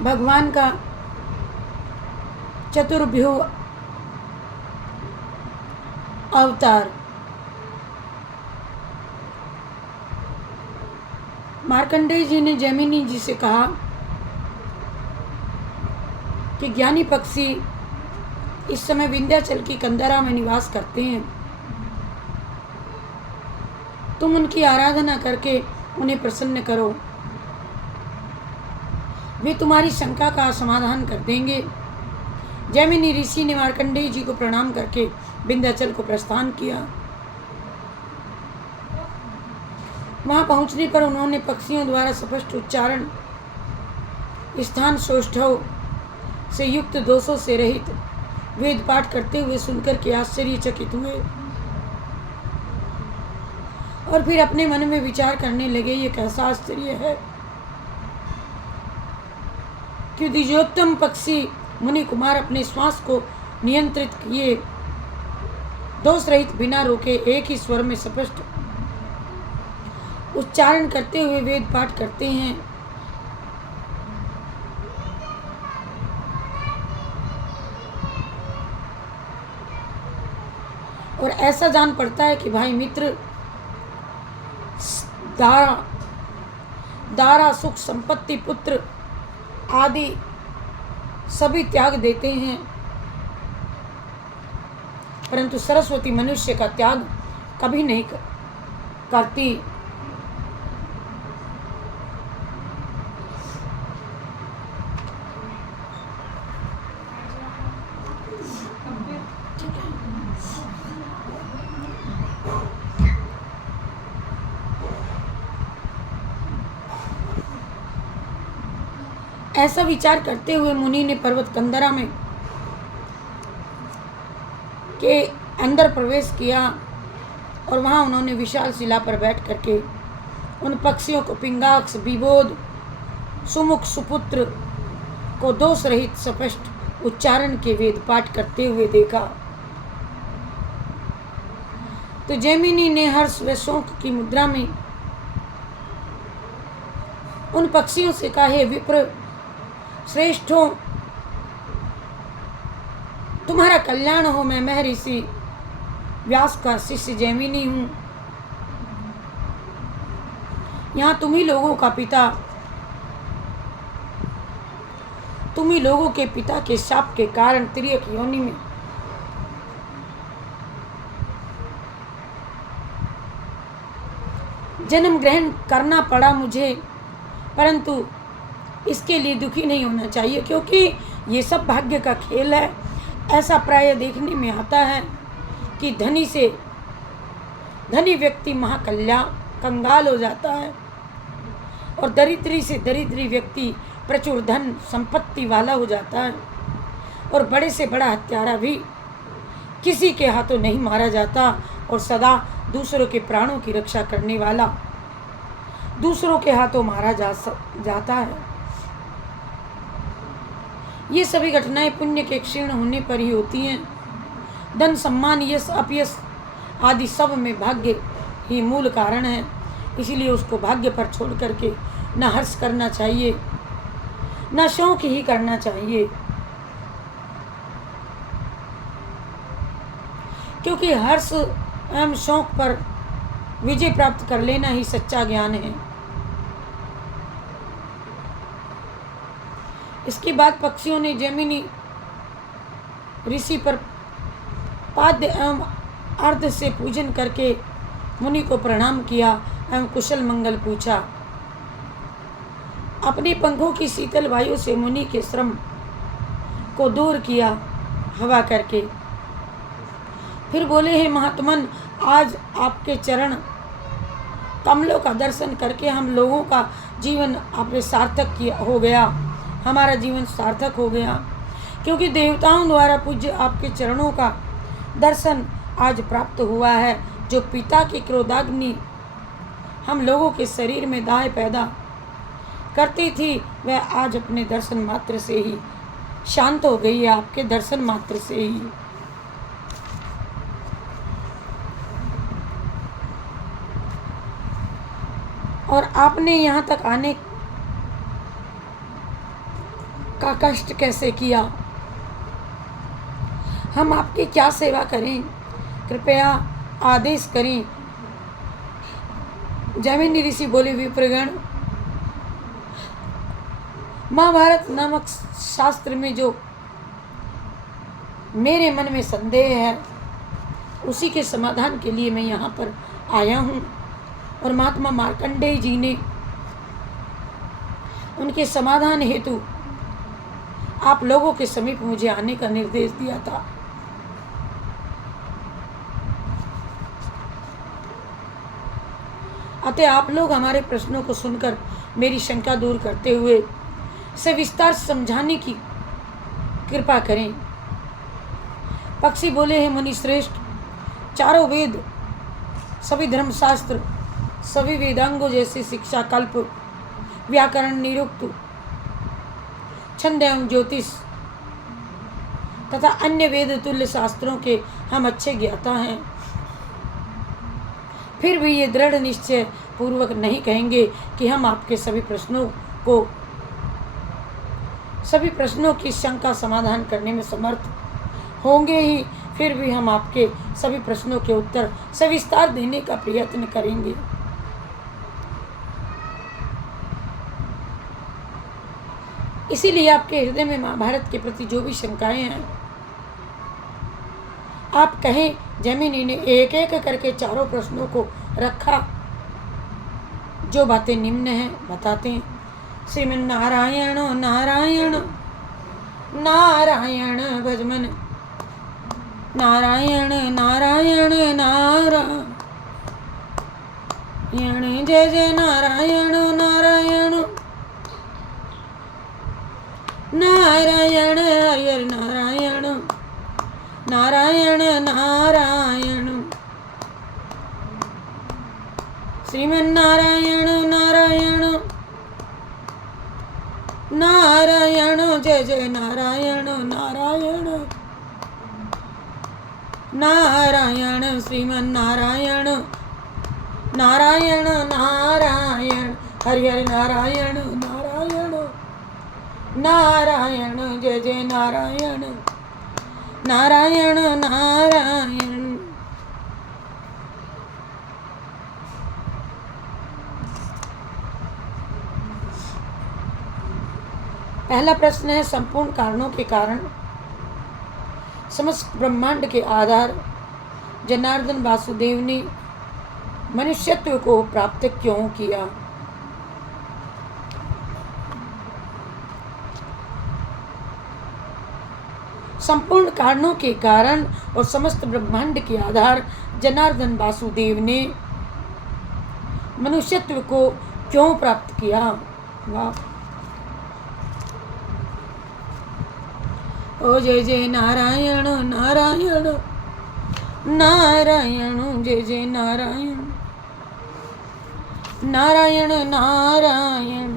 भगवान का चतुर्भुज अवतार। मार्कंडेय जी ने जैमिनी जी से कहा कि ज्ञानी पक्षी इस समय विंध्याचल की कंदरा में निवास करते हैं। तुम उनकी आराधना करके उन्हें प्रसन्न करो, वे तुम्हारी शंका का समाधान कर देंगे। जैमिनी ऋषि ने मार्कंडेय जी को प्रणाम करके विंध्याचल को प्रस्थान किया। वहां पहुंचने पर उन्होंने पक्षियों द्वारा स्पष्ट उच्चारण, स्थान सौष्ठव से युक्त, दोषों से रहित वेद पाठ करते हुए सुनकर के आश्चर्यचकित हुए और फिर अपने मन में विचार करने लगे, ये कैसा आश्चर्य है कि द्विजोत्तम पक्षी मुनि कुमार अपने श्वास को नियंत्रित किए दोष रहित बिना रोके एक ही स्वर में स्पष्ट उच्चारण करते हुए वेद पाठ करते हैं। और ऐसा जान पड़ता है कि भाई मित्र दारा सुख संपत्ति पुत्र आदि सभी त्याग देते हैं, परंतु सरस्वती मनुष्य का त्याग कभी नहीं करती। ऐसा विचार करते हुए मुनि ने पर्वत कंदरा में के अंदर प्रवेश किया और वहां उन्होंने विशाल शिला पर बैठ करके उन पक्षियों को पिंगाक्ष, विबोध, सुमुख, सुपुत्र को दोष रहित स्पष्ट उच्चारण के वेद पाठ करते हुए देखा। तो जैमिनी ने हर्ष व शोक की मुद्रा में उन पक्षियों से कहा, हे विप्र श्रेष्ठों, तुम्हारा कल्याण हो। मैं महर्षि व्यास का शिष्य जैमिनी हूं। यहां तुम ही लोगों का पिता, तुम ही लोगों के पिता के शाप के कारण तिर्यक योनि में जन्म ग्रहण करना पड़ा मुझे, परंतु इसके लिए दुखी नहीं होना चाहिए, क्योंकि ये सब भाग्य का खेल है। ऐसा प्राय देखने में आता है कि धनी व्यक्ति कंगाल हो जाता है और दरिद्री से दरिद्री व्यक्ति प्रचुर धन संपत्ति वाला हो जाता है, और बड़े से बड़ा हत्यारा भी किसी के हाथों नहीं मारा जाता और सदा दूसरों के प्राणों की रक्षा करने वाला दूसरों के हाथों मारा जाता है। ये सभी घटनाएं पुण्य के क्षीण होने पर ही होती हैं। धन, सम्मान, यश, अपयश आदि सब में भाग्य ही मूल कारण है। इसीलिए उसको भाग्य पर छोड़ करके न हर्ष करना चाहिए, न शौक ही करना चाहिए, क्योंकि हर्ष एवं शौक पर विजय प्राप्त कर लेना ही सच्चा ज्ञान है। इसके बाद पक्षियों ने जैमिनी ऋषि पर पाद्य एवं अर्ध से पूजन करके मुनि को प्रणाम किया एवं कुशल मंगल पूछा। अपने पंखों की शीतल वायु से मुनि के श्रम को दूर किया हवा करके। फिर बोले, हे महात्मन, आज आपके चरण कमलों का दर्शन करके हम लोगों का जीवन आपने सार्थक किया हो गया, हमारा जीवन सार्थक हो गया, क्योंकि देवताओं द्वारा पूज्य आपके चरणों का दर्शन आज प्राप्त हुआ है। जो पिता की क्रोधाग्नि हम लोगों के शरीर में दाह पैदा करती थी, वह आज अपने दर्शन मात्र से ही शांत हो गई है, आपके दर्शन मात्र से ही। और आपने यहाँ तक आने का कष्ट कैसे किया, हम आपकी क्या सेवा करें, कृपया आदेश करें। जैमिनी ऋषि बोले, विप्रगण, महाभारत नामक शास्त्र में जो मेरे मन में संदेह है उसी के समाधान के लिए मैं यहाँ पर आया हूँ। और महात्मा मार्कंडेय जी ने उनके समाधान हेतु आप लोगों के समीप मुझे आने का निर्देश दिया था। अतः आप लोग हमारे प्रश्नों को सुनकर मेरी शंका दूर करते हुए सविस्तार समझाने की कृपा करें। पक्षी बोले, हैं मुनि श्रेष्ठ, चारों वेद, सभी धर्मशास्त्र, सभी वेदांगों जैसे शिक्षा, कल्प, व्याकरण, निरुक्त, छंद एवं ज्योतिष तथा अन्य वेद तुल्य शास्त्रों के हम अच्छे ज्ञाता हैं। फिर भी ये दृढ़ निश्चय पूर्वक नहीं कहेंगे कि हम आपके सभी प्रश्नों की शंका समाधान करने में समर्थ होंगे ही। फिर भी हम आपके सभी प्रश्नों के उत्तर सविस्तार देने का प्रयत्न करेंगे। इसीलिए आपके हृदय में महाभारत के प्रति जो भी शंकाएं हैं आप कहें। जैमिनी ने एक एक करके चारों प्रश्नों को रखा। जो बातें निम्न हैं बताते हैं। श्रीमन्नारायण नारायण नारायण भजमन, नारायण नारायण नारायण, जय जय नारायण नारायण नारायण, हरिहर नारायण नारायण नारायण, श्रीमन्नारायण नारायण नारायण, जय जय नारायण नारायण नारायण, श्रीमन्नारायण नारायण नारायण, हरिहर नारायण नारायण नारायण, जय जय नारायण नारायण नारायण। पहला प्रश्न है, संपूर्ण कारणों के कारण समस्त ब्रह्मांड के आधार जनार्दन वासुदेव ने मनुष्यत्व को प्राप्त क्यों किया। संपूर्ण कारणों के कारण और समस्त ब्रह्मांड के आधार जनार्दन वासुदेव ने मनुष्यत्व को क्यों प्राप्त किया। वाह, ओ जय जय नारायण नारायण नारायण, जय जय नारायण नारायण नारायण,